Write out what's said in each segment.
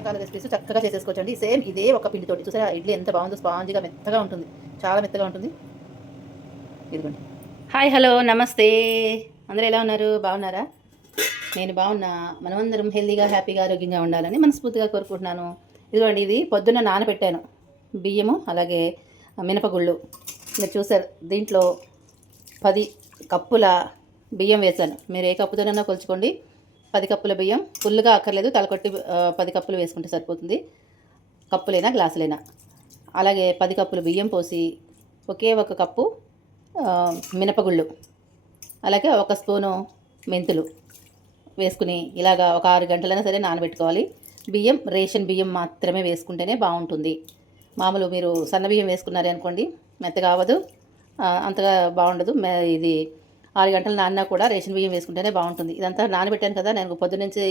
రకాల రెసిపీస్ చక్కగా చేసేసుకోవచ్చండి. సేమ్ ఇదే ఒక పిండితోటి. చూసారా? ఇడ్లీ ఎంత బాగుందో స్పాంజ్గా మెత్తగా ఉంటుంది. చాలా మెత్తగా ఉంటుంది. ఇదిగోండి. హాయ్ హలో నమస్తే. అందరూ ఎలా ఉన్నారు? బాగున్నారా? నేను బాగున్నా. మనమందరం హెల్తీగా హ్యాపీగా ఆరోగ్యంగా ఉండాలని మనస్ఫూర్తిగా కోరుకుంటున్నాను. ఇదిగోండి ఇది పొద్దున్న నానబెట్టాను. బియ్యము అలాగే మినపగుళ్ళు. మీరు చూసారు దీంట్లో పది కప్పుల బియ్యం వేశాను. మీరు ఏ కప్పుతోనైనా కొలుచుకోండి. పది కప్పుల బియ్యం ఫుల్గా అక్కర్లేదు తలకొట్టి పది కప్పులు వేసుకుంటే సరిపోతుంది. కప్పులైనా గ్లాసులైనా. అలాగే పది కప్పులు బియ్యం పోసి ఒకే ఒక కప్పు మినపగుళ్ళు. అలాగే ఒక స్పూను మెంతులు వేసుకుని ఇలాగా ఒక ఆరు గంటలైనా సరే నానబెట్టుకోవాలి. బియ్యం రేషన్ బియ్యం మాత్రమే వేసుకుంటేనే బాగుంటుంది. మామూలు మీరు సన్న బియ్యం వేసుకున్నారే అనుకోండి మెత్తగా అవ్వదు. అంతగా బాగుండదు. ఇది ఆరు గంటలు నానినా కూడా రేషన్ బియ్యం వేసుకుంటేనే బాగుంటుంది. ఇదంతా నానబెట్టాను కదా నేను పొద్దున్నుంచి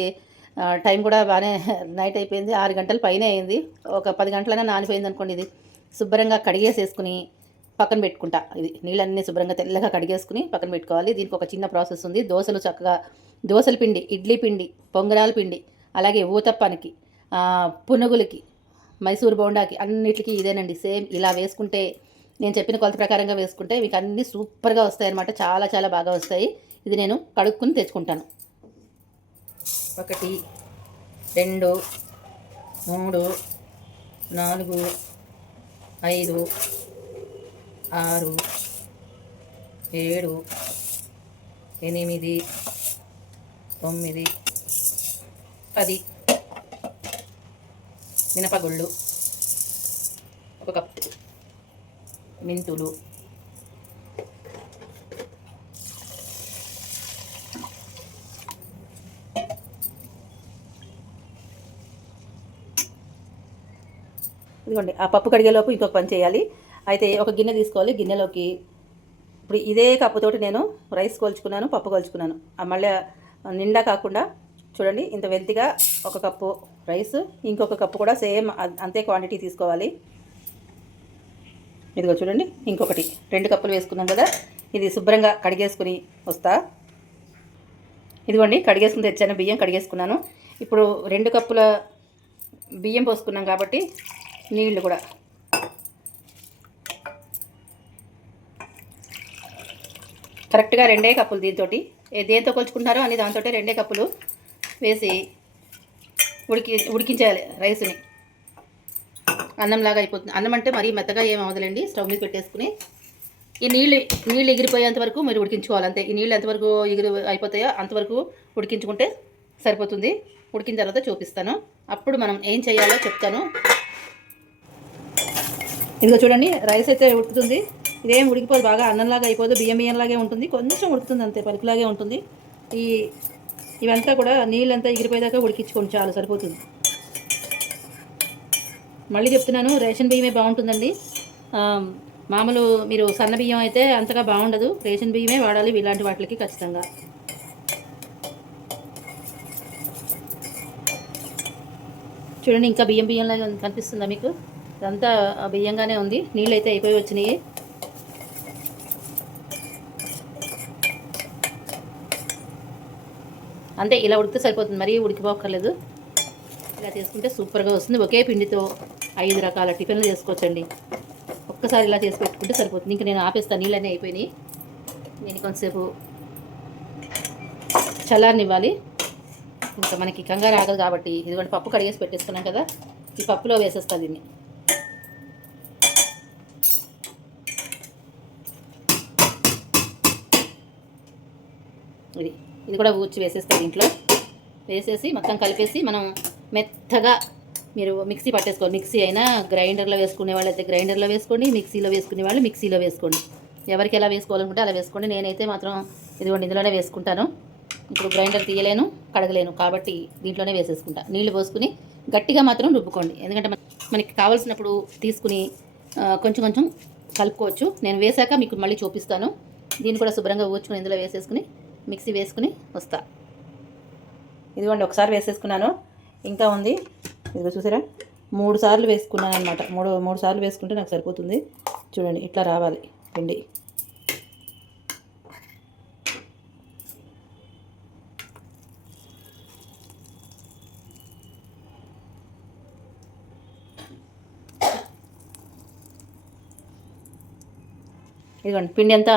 టైం కూడా బాగానే నైట్ అయిపోయింది. ఆరు గంటల పైనే అయింది. ఒక పది గంటలైనా నానిపోయింది అనుకోండి ఇది. శుభ్రంగా కడిగేసేసుకుని పక్కన పెట్టుకుంటా. ఇది నీళ్ళన్నీ శుభ్రంగా తెల్లగా కడిగేసుకుని పక్కన పెట్టుకోవాలి. దీనికి ఒక చిన్న ప్రాసెస్ ఉంది. దోశలు చక్కగా దోశల పిండి ఇడ్లీ పిండి పొంగరాల పిండి అలాగే ఊతప్పానికి పునుగులకి మైసూర్ బోండాకి అన్నిటికీ ఇదేనండి. సేమ్ ఇలా వేసుకుంటే నేను చెప్పిన కొలత ప్రకారంగా వేసుకుంటే మీకు అన్నీ సూపర్గా వస్తాయి అన్నమాట చాలా చాలా బాగా వస్తాయి. ఇది నేను కడుక్కుని తెచ్చుకుంటాను. ఒకటి రెండు మూడు నాలుగు ఐదు ఆరు ఏడు ఎనిమిది తొమ్మిది పది. మినపగుళ్ళు. మెంతులు. ఇదిగోండి ఆ పప్పు కడిగేలోపు ఇంకొక పని చేయాలి. అయితే ఒక గిన్నె తీసుకోవాలి. గిన్నెలోకి ఇప్పుడు ఇదే కప్పుతోటి నేను రైస్ కొలుచుకున్నాను పప్పు కొలుచుకున్నాను. మళ్ళీ నిండా కాకుండా చూడండి ఇంత వెంతిగా ఒక కప్పు రైస్ ఇంకొక కప్పు కూడా సేమ్ అంతే క్వాంటిటీ తీసుకోవాలి. ఇదిగో చూడండి ఇంకొకటి. రెండు కప్పులు వేసుకున్నాం కదా ఇది శుభ్రంగా కడిగేసుకుని వస్తా. ఇదిగోండి కడిగేసుకుని తెచ్చాను బియ్యం కడిగేసుకున్నాను. ఇప్పుడు రెండు కప్పుల బియ్యం పోసుకున్నాం కాబట్టి నీళ్ళు కూడా. కరెక్ట్గా రెండే కప్పులు దీంతో దేంతో కొలుచుకుంటారో అని దాంతో రెండే కప్పులు వేసి ఉడికి ఉడికించాలి రైస్ని. అన్నంలాగా అయిపోతుంది. అన్నం అంటే మరీ మెత్తగా ఏం అవ్వదులేండి. స్టవ్ మీద పెట్టేసుకుని ఈ నీళ్ళు నీళ్ళు ఎగిరిపోయేంత వరకు మీరు ఉడికించుకోవాలి. అంతే. ఈ నీళ్ళు ఎంతవరకు ఎగిరి అయిపోతాయో అంతవరకు ఉడికించుకుంటే సరిపోతుంది. ఉడికిన తర్వాత చూపిస్తాను. అప్పుడు మనం ఏం చేయాలో చెప్తాను. ఇదిగో చూడండి రైస్ అయితే ఉడుకుతుంది. ఇదేం ఉడికిపోదు. బాగా అన్నంలాగా అయిపోదు. బియ్యం బియ్యంలాగే ఉంటుంది. కొంచెం ఉడుకుతుంది అంతే. పలుకులాగే ఉంటుంది. ఈ ఇవంతా కూడా నీళ్ళంతా ఎగిరిపోయేదాకా ఉడికించుకోండి. చాలు సరిపోతుంది. మళ్ళీ చెప్తున్నాను రేషన్ బియ్యమే బాగుంటుందండి. మామూలు మీరు సన్న బియ్యం అయితే అంతగా బాగుండదు. రేషన్ బియ్యమే వాడాలి ఇలాంటి వాటికి ఖచ్చితంగా. చూడండి ఇంకా బియ్యం బియ్యంలాగా కనిపిస్తుందా మీకు? ఇదంతా బియ్యంగానే ఉంది. నీళ్ళు అయితే అయిపోయి వచ్చినాయి. అంతే ఇలా ఉడికితే సరిపోతుంది. మరీ ఉడికిపోక్కర్లేదు. ఇలా చేసుకుంటే సూపర్గా వస్తుంది. ఒకే పిండితో ఐదు రకాల టిఫిన్లు చేసుకోవచ్చండి. ఒక్కసారి ఇలా చేసి పెట్టుకుంటే సరిపోతుంది. ఇంకా నేను ఆపేస్తాను నీళ్ళన్నీ అయిపోయినాయి. నేను కొంతసేపు చల్లారనివ్వాలి. ఇంకా మనకి కంగారు ఆగదు కాబట్టి ఇదిగోండి పప్పు కడిగేసి పెట్టేసుకున్నాం కదా. ఈ పప్పులో వేసేస్తా దీన్ని. ఇది. ఇది కూడా ఊడ్చి వేసేస్తా దీంట్లో. వేసేసి మొత్తం కలిపేసి మనం మెత్తగా మీరు మిక్సీ పట్టేసుకోండి మిక్సీ అయినా గ్రైండర్లో వేసుకునే వాళ్ళు అయితే గ్రైండర్లో వేసుకోండి మిక్సీలో వేసుకునే వాళ్ళు మిక్సీలో వేసుకోండి. ఎవరికి ఎలా వేసుకోవాలనుకుంటే అలా వేసుకోండి. నేనైతే మాత్రం ఇదిగోండి ఇందులోనే వేసుకుంటాను. ఇప్పుడు గ్రైండర్ తీయలేను కడగలేను కాబట్టి దీంట్లోనే వేసేసుకుంటా. నీళ్ళు పోసుకుని గట్టిగా మాత్రం రుబ్బుకోండి. ఎందుకంటే మనకి కావాల్సినప్పుడు తీసుకుని కొంచెం కొంచెం కలుపుకోవచ్చు. నేను వేసాక మీకు మళ్ళీ చూపిస్తాను. దీన్ని కూడా శుభ్రంగా ఊచుకుని ఇందులో వేసేసుకుని మిక్సీ వేసుకుని వస్తా. ఇదిగోండి ఒకసారి వేసేసుకున్నాను. ఇంకా ఉంది. ఇదిగో చూసారా? మూడు సార్లు వేసుకున్నాను అనమాట మూడు మూడు సార్లు వేసుకుంటే నాకు సరిపోతుంది. చూడండి ఇట్లా రావాలి పిండి. ఇదిగోండి పిండి అంతా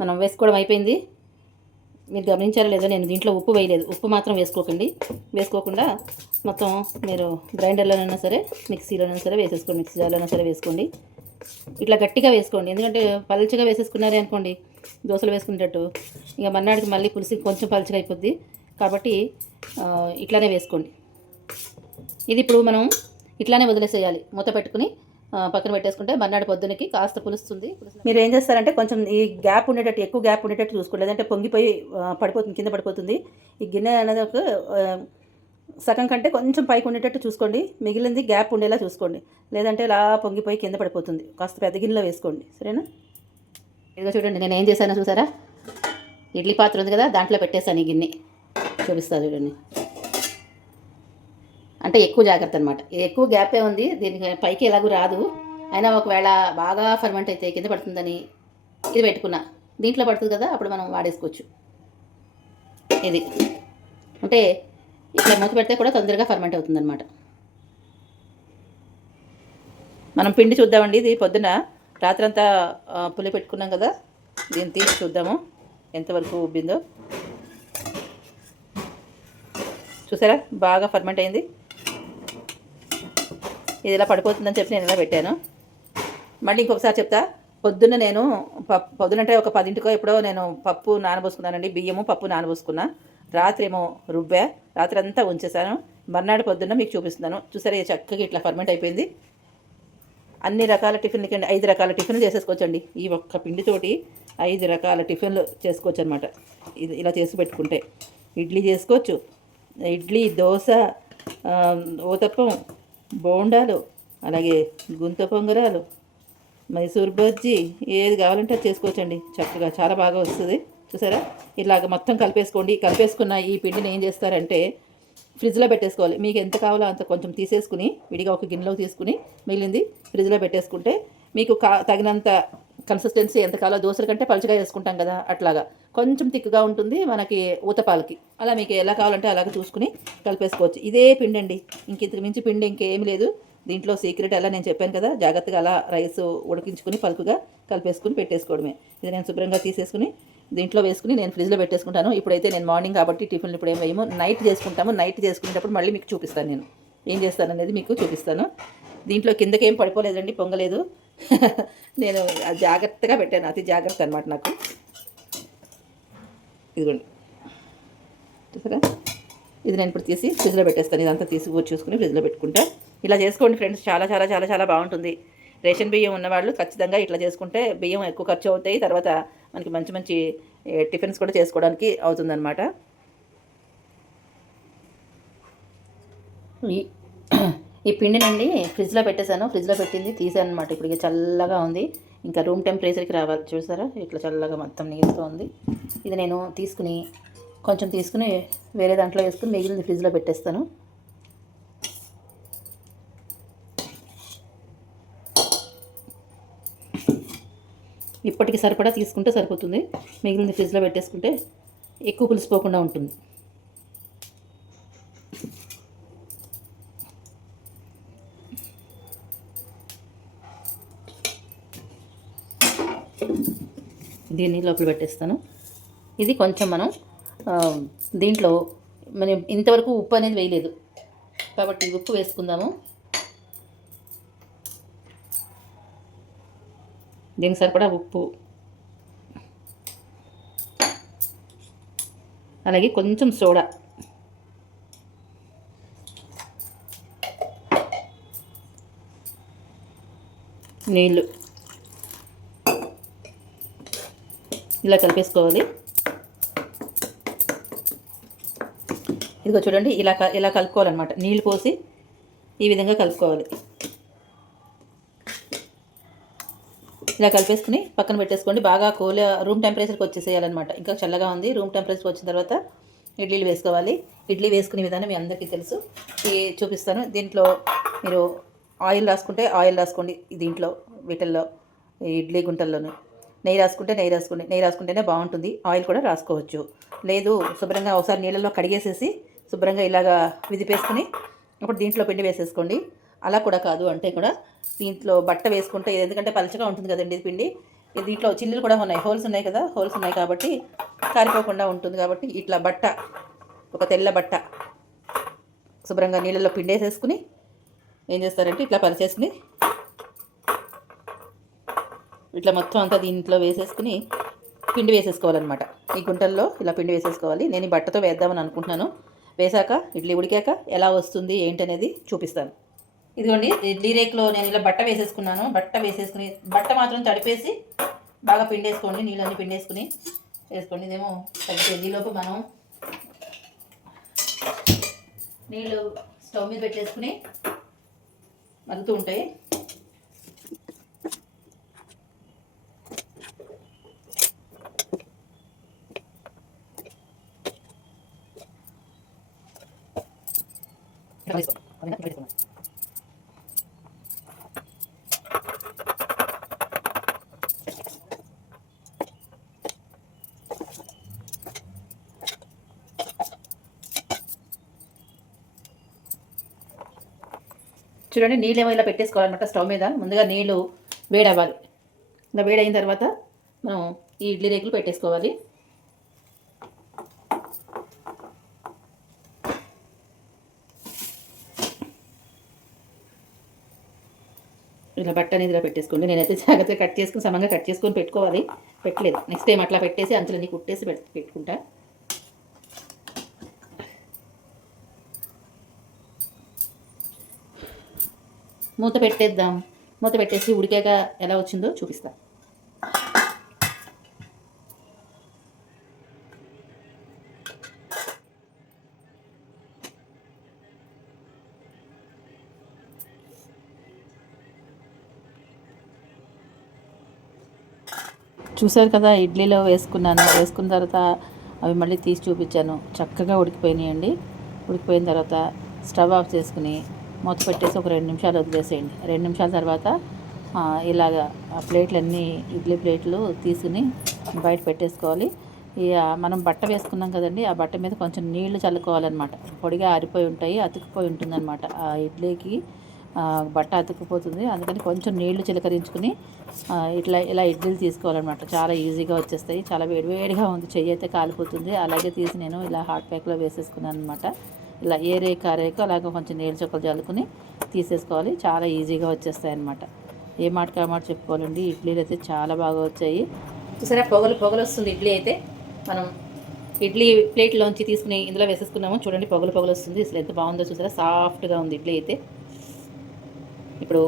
మనం వేసుకోవడం అయిపోయింది. మీరు గమనించారో లేదో నేను దీంట్లో ఉప్పు వేయలేదు. ఉప్పు మాత్రం వేసుకోకండి. వేసుకోకుండా మొత్తం మీరు గ్రైండర్లోనైనా సరే మిక్సీలోనైనా సరే వేసేసుకోండి. మిక్సీ జార్లోనైనా సరే వేసుకోండి. ఇట్లా గట్టిగా వేసుకోండి. ఎందుకంటే పలుచగా వేసేసుకున్నారే అనుకోండి దోశలు వేసుకునేటట్టు. ఇక మన్నాడికి మళ్ళీ పులిసి కొంచెం పలచగా అయిపోద్ది. కాబట్టి ఇట్లానే వేసుకోండి. ఇది ఇప్పుడు మనం ఇట్లానే వదిలేసేయాలి. మూత పెట్టుకుని పక్కన పెట్టేసుకుంటే మర్నాడు పొద్దునకి కాస్త పులుస్తుంది. మీరు ఏం చేస్తారంటే కొంచెం ఈ గ్యాప్ ఉండేటట్టు ఎక్కువ గ్యాప్ ఉండేటట్టు చూసుకోండి. లేదంటే పొంగిపోయి పడిపోతుంది కింద పడిపోతుంది. ఈ గిన్నె అనేది ఒక సగం కంటే కొంచెం పైకి ఉండేటట్టు చూసుకోండి. మిగిలింది గ్యాప్ ఉండేలా చూసుకోండి. లేదంటే ఇలా పొంగిపోయి కింద పడిపోతుంది. కాస్త పెద్ద గిన్నెలో వేసుకోండి. సరేనా? ఇదిగో చూడండి నేను ఏం చేశానో చూసారా? ఇడ్లీ పాత్ర ఉంది కదా దాంట్లో పెట్టేశాను ఈ గిన్నె. చూపిస్తా చూడండి. అంటే ఎక్కువ జాగ్రత్త అనమాట ఎక్కువ గ్యాపే ఉంది. దీనికి పైకి ఎలాగూ రాదు. అయినా ఒకవేళ బాగా ఫర్మెంట్ అయితే కింద పడుతుందని ఇది పెట్టుకున్నా. దీంట్లో పడుతుంది కదా అప్పుడు మనం వాడేసుకోవచ్చు. ఇది. అంటే ఇట్లా మూత పెడితే కూడా తొందరగా ఫర్మెంట్ అవుతుంది అనమాట మనం పిండి చూద్దామండి. ఇది పొద్దున రాత్రంతా పులి పెట్టుకున్నాం కదా దీన్ని తీసి చూద్దాము. ఎంతవరకు ఉబ్బిందో. చూసారా? బాగా ఫర్మెంట్ అయింది. ఇది ఇలా పడిపోతుందని చెప్పి నేను ఇలా పెట్టాను. మళ్ళీ ఇంకొకసారి చెప్తా పొద్దున్న నేను పప్పు పొద్దునంటే ఒక పదింటికో ఎప్పుడో నేను పప్పు నానబోసుకున్నానండి బియ్యము పప్పు నానబోసుకున్నా. రాత్రి ఏమో రుబ్బా రాత్రి అంతా ఉంచేసాను మర్నాడు పొద్దున్న మీకు చూపిస్తున్నాను. చూసారా చక్కగా ఇట్లా ఫర్మెంట్ అయిపోయింది. అన్ని రకాల టిఫిన్లకి అండి ఐదు రకాల టిఫిన్లు చేసేసుకోవచ్చండి. ఈ ఒక్క పిండితోటి ఐదు రకాల టిఫిన్లు చేసుకోవచ్చు అనమాట ఇది ఇలా చేసి పెట్టుకుంటే. ఇడ్లీ చేసుకోవచ్చు. ఇడ్లీ దోశ ఊతప్పం బోండాలు అలాగే గుంత పొంగరాలు మైసూర్ బజ్జీ ఏది కావాలంటే అది చేసుకోవచ్చండి. చక్కగా చాలా బాగా వస్తుంది. చూసారా? ఇలాగ మొత్తం కలిపేసుకోండి. కలిపేసుకున్న ఈ పిండిని ఏం చేస్తారంటే ఫ్రిడ్జ్లో పెట్టేసుకోవాలి. మీకు ఎంత కావాలో అంత కొంచెం తీసేసుకుని విడిగా ఒక గిన్నెలో తీసుకుని మిగిలింది ఫ్రిడ్జ్లో పెట్టేసుకుంటే మీకు కా తగినంత కన్సిస్టెన్సీ ఎంత దోశల కంటే పలుచగా వేసుకుంటాం కదా అట్లాగా. కొంచెం తిక్కుగా ఉంటుంది మనకి ఊతపాలకి అలా మీకు ఎలా కావాలంటే అలాగ చూసుకుని కలిపేసుకోవచ్చు. ఇదే పిండి అండి ఇంక ఇంతకు మించి పిండి ఇంకేం లేదు. దీంట్లో సీక్రెట్ అలా నేను చెప్పాను కదా జాగ్రత్తగా అలా రైస్ ఉడికించుకుని పలుకుగా కలిపేసుకుని పెట్టేసుకోవడమే. ఇది నేను శుభ్రంగా తీసేసుకుని దీంట్లో వేసుకుని నేను ఫ్రిడ్జ్లో పెట్టేసుకుంటాను. ఇప్పుడైతే నేను మార్నింగ్ కాబట్టి టిఫిన్లు ఇప్పుడు ఏం వేయము. నైట్ చేసుకుంటాము. నైట్ చేసుకునేటప్పుడు మళ్ళీ మీకు చూపిస్తాను నేను. ఏం చేస్తాను అనేది మీకు చూపిస్తాను. దీంట్లో కిందకేం పడిపోలేదండి పొంగలేదు. నేను అది జాగ్రత్తగా పెట్టాను అతి జాగ్రత్త అనమాట నాకు. ఇదిగోండి. చూసారా? ఇది నేను ఇప్పుడు తీసి ఫ్రిడ్జ్లో పెట్టేస్తాను. ఇదంతా తీసి చూసుకుని ఫ్రిడ్జ్లో పెట్టుకుంటా ఇలా చేసుకోండి ఫ్రెండ్స్. చాలా చాలా చాలా చాలా బాగుంటుంది. రేషన్ బియ్యం ఉన్నవాళ్ళు ఖచ్చితంగా ఇట్లా చేసుకుంటే బియ్యం ఎక్కువ ఖర్చు అవుతాయి. తర్వాత మనకి మంచి మంచి టిఫిన్స్ కూడా చేసుకోవడానికి అవుతుందన్నమాట. ఈ పిండినండి ఫ్రిడ్జ్లో పెట్టేశాను. ఫ్రిడ్జ్లో పెట్టింది తీసాను అనమాట ఇప్పుడు చల్లగా ఉంది. ఇంకా రూమ్ టెంపరేచర్కి రావాలి. చూసారా? ఇట్లా చల్లగా మొత్తం నీరుతో ఉంది. ఇది నేను తీసుకుని కొంచెం తీసుకుని వేరే దాంట్లో వేసుకుని మిగిలింది ఫ్రిడ్జ్లో పెట్టేస్తాను. ఇప్పటికి సరిపడా తీసుకుంటే సరిపోతుంది. మిగిలింది ఫ్రిడ్జ్లో పెట్టేసుకుంటే ఎక్కువ పులిసిపోకుండా ఉంటుంది. దీన్ని లోపల పెట్టేస్తాను. ఇది కొంచెం మనం దీంట్లో మనం ఇంతవరకు ఉప్పు అనేది వేయలేదు. కాబట్టి ఉప్పు వేసుకుందాము. దీనికి సరిపడా ఉప్పు. అలాగే కొంచెం సోడా. నీళ్ళు. ఇలా కలిపేసుకోవాలి. ఇదిగో చూడండి ఇలా ఇలా కలుపుకోవాలన్నమాట. నీళ్ళు పోసి ఈ విధంగా కలుపుకోవాలి. ఇలా కలిపేసుకుని పక్కన పెట్టేసుకోండి. బాగా కూల్ రూమ్ టెంపరేచర్కి వచ్చేసేయాలన్నమాట. ఇంకా చల్లగా ఉంది. రూమ్ టెంపరేచర్కి వచ్చిన తర్వాత ఇడ్లీలు వేసుకోవాలి. ఇడ్లీ వేసుకునే విధానం మీ అందరికీ తెలుసు. ఇది చూపిస్తాను. దీంట్లో మీరు ఆయిల్ రాసుకుంటే ఆయిల్ రాసుకోండి. దీంట్లో వీటిల్లో ఇడ్లీ గుంటల్లోనూ. నెయ్యి రాసుకుంటే నెయ్యి రాసుకుంటే నెయ్యి రాసుకుంటేనే బాగుంటుంది. ఆయిల్ కూడా రాసుకోవచ్చు. లేదు శుభ్రంగా ఒకసారి నీళ్ళలో కడిగేసేసి శుభ్రంగా ఇలాగా విదిపేసుకుని అప్పుడు దీంట్లో పిండి వేసేసుకోండి. అలా కూడా కాదు అంటే కూడా దీంట్లో బట్ట వేసుకుంటే ఇది ఎందుకంటే పలచగా ఉంటుంది కదండి ఇది పిండి. దీంట్లో చిల్లులు కూడా ఉన్నాయి హోల్స్ ఉన్నాయి కదా హోల్స్ ఉన్నాయి కాబట్టి కారిపోకుండా ఉంటుంది కాబట్టి ఇట్లా బట్ట ఒక తెల్ల బట్ట శుభ్రంగా నీళ్ళలో పిండేసేసుకుని ఏం చేస్తారంటే ఇట్లా పరిచేసుకుని ఇట్లా మొత్తం అంతా దీంట్లో వేసేసుకుని పిండి వేసేసుకోవాలన్నమాట. ఈ గుంటల్లో ఇలా పిండి వేసేసుకోవాలి. నేను ఈ బట్టతో వేద్దామని అనుకుంటున్నాను. వేసాక ఇడ్లీ ఉడికాక ఎలా వస్తుంది ఏంటనేది చూపిస్తాను. ఇదిగోండి ఇడ్లీ రేకులో నేను ఇలా బట్ట వేసేసుకున్నాను. బట్ట వేసేసుకుని బట్ట మాత్రం తడిపేసి బాగా పిండేసుకోండి. నీళ్ళని పిండేసుకుని వేసుకోండి. ఇదేమో తగ్గిపోయింది ఈలోపు మనం నీళ్ళు స్టవ్ మీద పెట్టేసుకుని మరుగుతూ ఉంటాయి. చూడండి నీళ్ళు ఏమో ఇలా పెట్టేసుకోవాలన్నమాట స్టవ్ మీద. ముందుగా నీళ్ళు వేడవ్వాలి. ఇలా వేడైన తర్వాత మనం ఈ ఇడ్లీ రేకులు పెట్టేసుకోవాలి. ఇలా బట్ట అనేది ఇలా పెట్టేసుకోండి. నేనైతే జాగ్రత్తగా కట్ చేసుకుని సమంగా కట్ చేసుకొని పెట్టుకోవాలి. పెట్టలేదు. నెక్స్ట్ టైం అట్లా పెట్టేసి అంచులన్నీ కుట్టేసి పెట్టుకుంటా. మూత పెట్టేద్దాం. మూత పెట్టేసి ఉడికాక ఎలా వచ్చిందో చూపిస్తా. చూసారు కదా ఇడ్లీలో వేసుకున్నాను. వేసుకున్న తర్వాత అవి మళ్ళీ తీసి చూపించాను. చక్కగా ఉడికిపోయినాయండి. ఉడికిపోయిన తర్వాత స్టవ్ ఆఫ్ చేసుకుని మూత పెట్టేసి ఒక రెండు నిమిషాలు వదిలేసేయండి. రెండు నిమిషాల తర్వాత ఇలాగ ప్లేట్లన్నీ ఇడ్లీ ప్లేట్లు తీసుకుని బయట పెట్టేసుకోవాలి. ఇక మనం బట్ట వేసుకున్నాం కదండి ఆ బట్ట మీద కొంచెం నీళ్ళు చల్లుకోవాలన్నమాట. పొడిగా ఆరిపోయి ఉంటాయి అతుకుపోయి ఉంటుందన్నమాట. ఆ ఇడ్లీకి బట్ట అతుక్కుపోతుంది. అందుకని కొంచెం నీళ్ళు చిలకరించుకుని ఇట్లా ఇలా ఇడ్లీలు తీసుకోవాలన్నమాట. చాలా ఈజీగా వచ్చేస్తాయి. చాలా వేడివేడిగా ఉంది. చెయ్యి అయితే కాలిపోతుంది. అలాగే తీసి నేను ఇలా హాట్ ప్యాక్లో వేసేసుకున్నాను అనమాట ఇలా ఏ రేకు ఆ అలాగే కొంచెం నీళ్ళు చుక్కలు చల్లుకుని తీసేసుకోవాలి. చాలా ఈజీగా వచ్చేస్తాయి అనమాట ఏ మాట కామాట చెప్పుకోవాలండి? ఇడ్లీలు అయితే చాలా బాగా వచ్చాయి. చూసారా? పొగలు పొగలు వస్తుంది ఇడ్లీ అయితే. మనం ఇడ్లీ ప్లేట్లోంచి తీసుకుని ఇందులో వేసేసుకున్నాము. చూడండి పొగలు పొగలు వస్తుంది. అసలు ఎంత బాగుందో చూసారా? సాఫ్ట్గా ఉంది ఇడ్లీ అయితే. ఇప్పుడు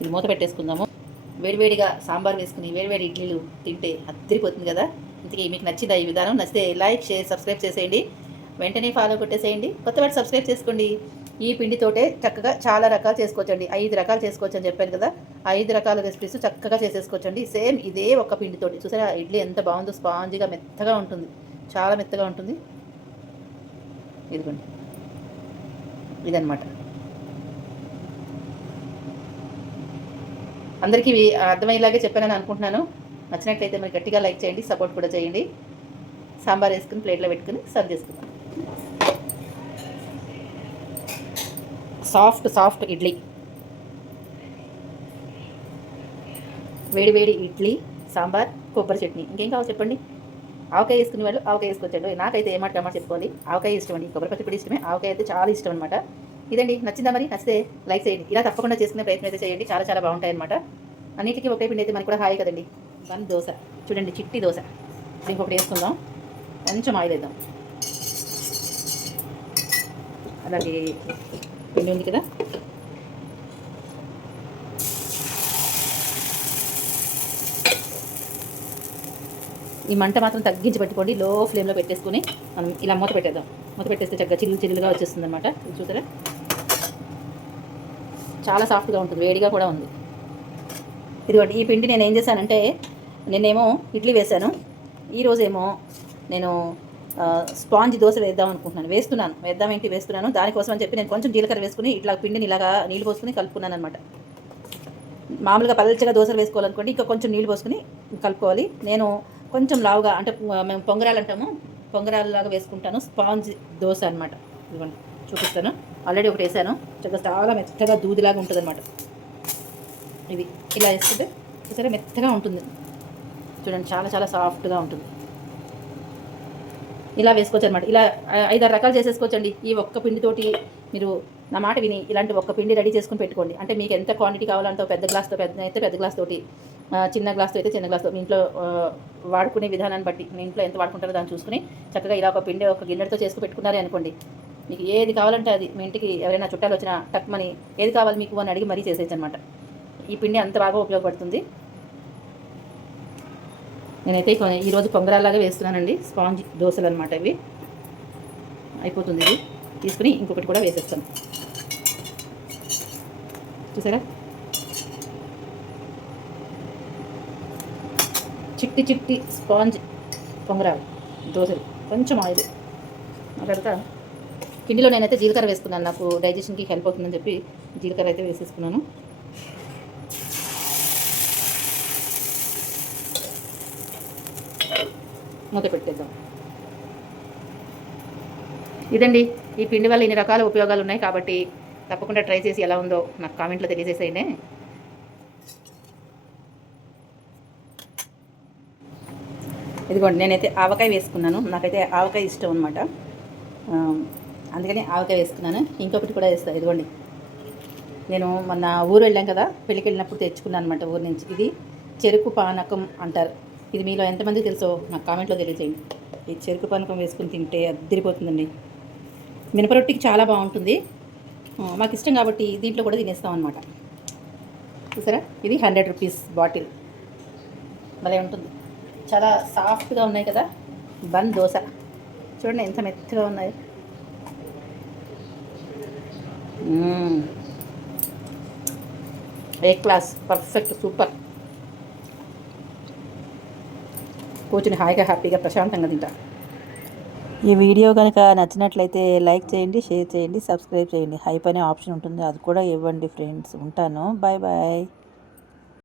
ఇది మూత పెట్టేసుకుందాము. వేడివేడిగా సాంబార్ వేసుకుని వేడివేడి ఇడ్లీలు తింటే అద్దరిపోతుంది కదా. ఇంతకీ మీకు నచ్చిందా ఈ విధానం? నచ్చితే లైక్ షేర్ సబ్స్క్రైబ్ చేసేయండి. వెంటనే ఫాలో కొట్టేసేయండి. కొత్త వాటి సబ్స్క్రైబ్ చేసుకోండి. ఈ పిండితోటే చక్కగా చాలా రకాలు చేసుకోవచ్చండి. ఐదు రకాలు చేసుకోవచ్చు అని చెప్పాను కదా. ఐదు రకాల రెసిపీస్ చక్కగా చేసేసుకోవచ్చండి. సేమ్ ఇదే ఒక పిండితోటి. చూసారా? ఇడ్లీ ఎంత బాగుందో స్పాంజీగా మెత్తగా ఉంటుంది. చాలా మెత్తగా ఉంటుంది. ఇదిగోండి. ఇదనమాట అందరికీ అర్థమయ్యేలాగే చెప్పానని అనుకుంటున్నాను. నచ్చినట్లయితే మరి గట్టిగా లైక్ చేయండి. సపోర్ట్ కూడా చేయండి. సాంబార్ వేసుకుని ప్లేట్లో పెట్టుకుని సర్వ్ చేసుకుందాం. Soft soft idli. వేడి వేడి ఇడ్లీ సాంబార్ కొబ్బరి చట్నీ. ఇంకేం కావాలి చెప్పండి? ఆవకాయ వేసుకునే వాళ్ళు ఆవకాయ వేసుకొచ్చండి నాకైతే ఏమాట కమాట చెప్పుకోండి. ఆవకాయ ఇష్టం అండి. కొబ్బరి పచ్చి ఇష్టమే. ఆవకాయ అయితే చాలా ఇష్టం అనమాట ఇదండి. నచ్చిందా మరి? నచ్చితే లైక్ చేయండి. ఇలా తప్పకుండా చేసుకునే ప్రయత్నం అయితే చేయండి. చాలా చాలా బాగుంటాయి అనమాట అన్నిటికీ ఒకే పిండి అయితే మనకి కూడా హాయి కదండి. బన్ దోశ. చూడండి చిట్టి దోశ. ఇంకొకటి వేసుకుందాం. కొంచెం ఆయిల్ వేద్దాం. అలాగే పిండి ఉంది కదా? ఈ మంట మాత్రం తగ్గించి పెట్టుకోండి. లో ఫ్లేమ్లో పెట్టేసుకొని మనం ఇలా మూత పెట్టేద్దాం. మూత పెట్టేస్తే చక్కగా చిల్లు చిల్లుగా వచ్చేస్తుంది అనమాట చూసారా? చాలా సాఫ్ట్గా ఉంటుంది. వేడిగా కూడా ఉంది. ఇదిగోండి ఈ పిండి నేను ఏం చేశానంటే నేనేమో ఇడ్లీ వేశాను. ఈరోజేమో నేను స్పాంజ్ దోశ వేద్దాం అనుకుంటున్నాను. వేస్తున్నాను. వేద్దాం ఏంటి? వేస్తున్నాను. దానికోసం అని చెప్పి నేను కొంచెం జీలకర్ర వేసుకుని ఇట్లా పిండిని ఇలాగా నీళ్ళు పోసుకుని కలుపుకున్నాను అనమాట మామూలుగా పల్చగా దోశలు వేసుకోవాలనుకోండి ఇంకా కొంచెం నీళ్ళు పోసుకుని కలుపుకోవాలి. నేను కొంచెం లావుగా అంటే మేము పొంగరాలు అంటాము. పొంగరాలు వేసుకుంటాను. స్పాంజ్ దోశ అనమాట ఇదిగోండి చూపిస్తాను. ఆల్రెడీ ఒకటి వేసాను. చక్కగా చాలా మెత్తగా దూదిలాగా ఉంటుంది అనమాట ఇది ఇలా వేసుకుంటే సరే మెత్తగా ఉంటుంది. చూడండి చాలా చాలా సాఫ్ట్గా ఉంటుంది. ఇలా వేసుకోవచ్చు అనమాట ఇలా ఐదారు రకాలు చేసేసుకోవచ్చండి. ఈ ఒక్క పిండితోటి మీరు నా మాట విని ఇలాంటి ఒక్క పిండి రెడీ చేసుకుని పెట్టుకోండి. అంటే మీకు ఎంత క్వాంటిటీ కావాలంటే పెద్ద గ్లాస్తో పెద్ద అయితే పెద్ద గ్లాస్ తోటి చిన్న గ్లాస్తో అయితే చిన్న గ్లాస్తో మీ ఇంట్లో వాడుకునే విధానాన్ని బట్టి మీ ఇంట్లో ఎంత వాడుకుంటారో దాన్ని చూసుకుని చక్కగా ఇలా ఒక పిండి ఒక గిన్నెతో చేసుకు పెట్టుకున్నారే అనుకోండి. మీకు ఏది కావాలంటే అది మీ ఇంటికి ఎవరైనా చుట్టాలు వచ్చినా టక్మని ఏది కావాలి మీకు అని అడిగి మరీ చేసేయచ్చు అనమాట ఈ పిండి అంత బాగా ఉపయోగపడుతుంది. నేనైతే ఈరోజు పొంగరాలాగా వేస్తున్నానండి. స్పాంజ్ దోశలు అనమాట ఇవి. అయిపోతుంది ఇది. తీసుకుని ఇంకొకటి కూడా వేసేస్తాను చూసారా? చిట్టి చిట్టి స్పాంజ్ పొంగరాలు దోశలు. కొంచెం ఆయిల్. తర్వాత పిండిలో నేనైతే జీలకర్ర వేసుకున్నాను. నాకు డైజెషన్కి హెల్ప్ అవుతుందని చెప్పి జీలకర్ర అయితే వేసేసుకున్నాను. మూత పెట్టేద్దాం. ఇదండి ఈ పిండి వల్ల ఇన్ని రకాల ఉపయోగాలు ఉన్నాయి కాబట్టి తప్పకుండా ట్రై చేసి ఎలా ఉందో నాకు కామెంట్లో తెలియజేసేయండి. ఇదిగోండి నేనైతే ఆవకాయ వేసుకున్నాను. నాకైతే ఆవకాయ ఇష్టం అనమాట అందుకని ఆవకాయ వేసుకున్నాను. ఇంకొకటి కూడా వేస్తాను ఇదిగోండి నేను మొన్న ఊరు వెళ్ళాం కదా పెళ్ళికి వెళ్ళినప్పుడు తెచ్చుకున్నాను అనమాట ఊరు నుంచి. ఇది చెరుకు పానకం అంటారు. ఇది మీలో ఎంతమంది తెలుసో నాకు కామెంట్లో తెలియజేయండి. ఈ చెరుకు పానకం వేసుకుని తింటే అద్దరిపోతుందండి. మినపరొట్టికి చాలా బాగుంటుంది. మాకు ఇష్టం కాబట్టి దీంట్లో కూడా తినేస్తాం అనమాట చూసారా? ఇది హండ్రెడ్ రూపీస్ బాటిల్. భలే ఉంటుంది. చాలా సాఫ్ట్గా ఉన్నాయి కదా? బన్ దోశ. చూడండి ఎంత మెత్తగా ఉన్నాయి. A class? Perfect super. కూర్చుని హాయిగా హ్యాపీగా ప్రశాంతంగా తింటాను ఈ వీడియో కనుక నచ్చినట్లయితే లైక్ చేయండి షేర్ చేయండి సబ్స్క్రైబ్ చేయండి. హైప్ అనే ఆప్షన్ ఉంటుంది అది కూడా ఇవ్వండి ఫ్రెండ్స్. ఉంటాను. Bye bye.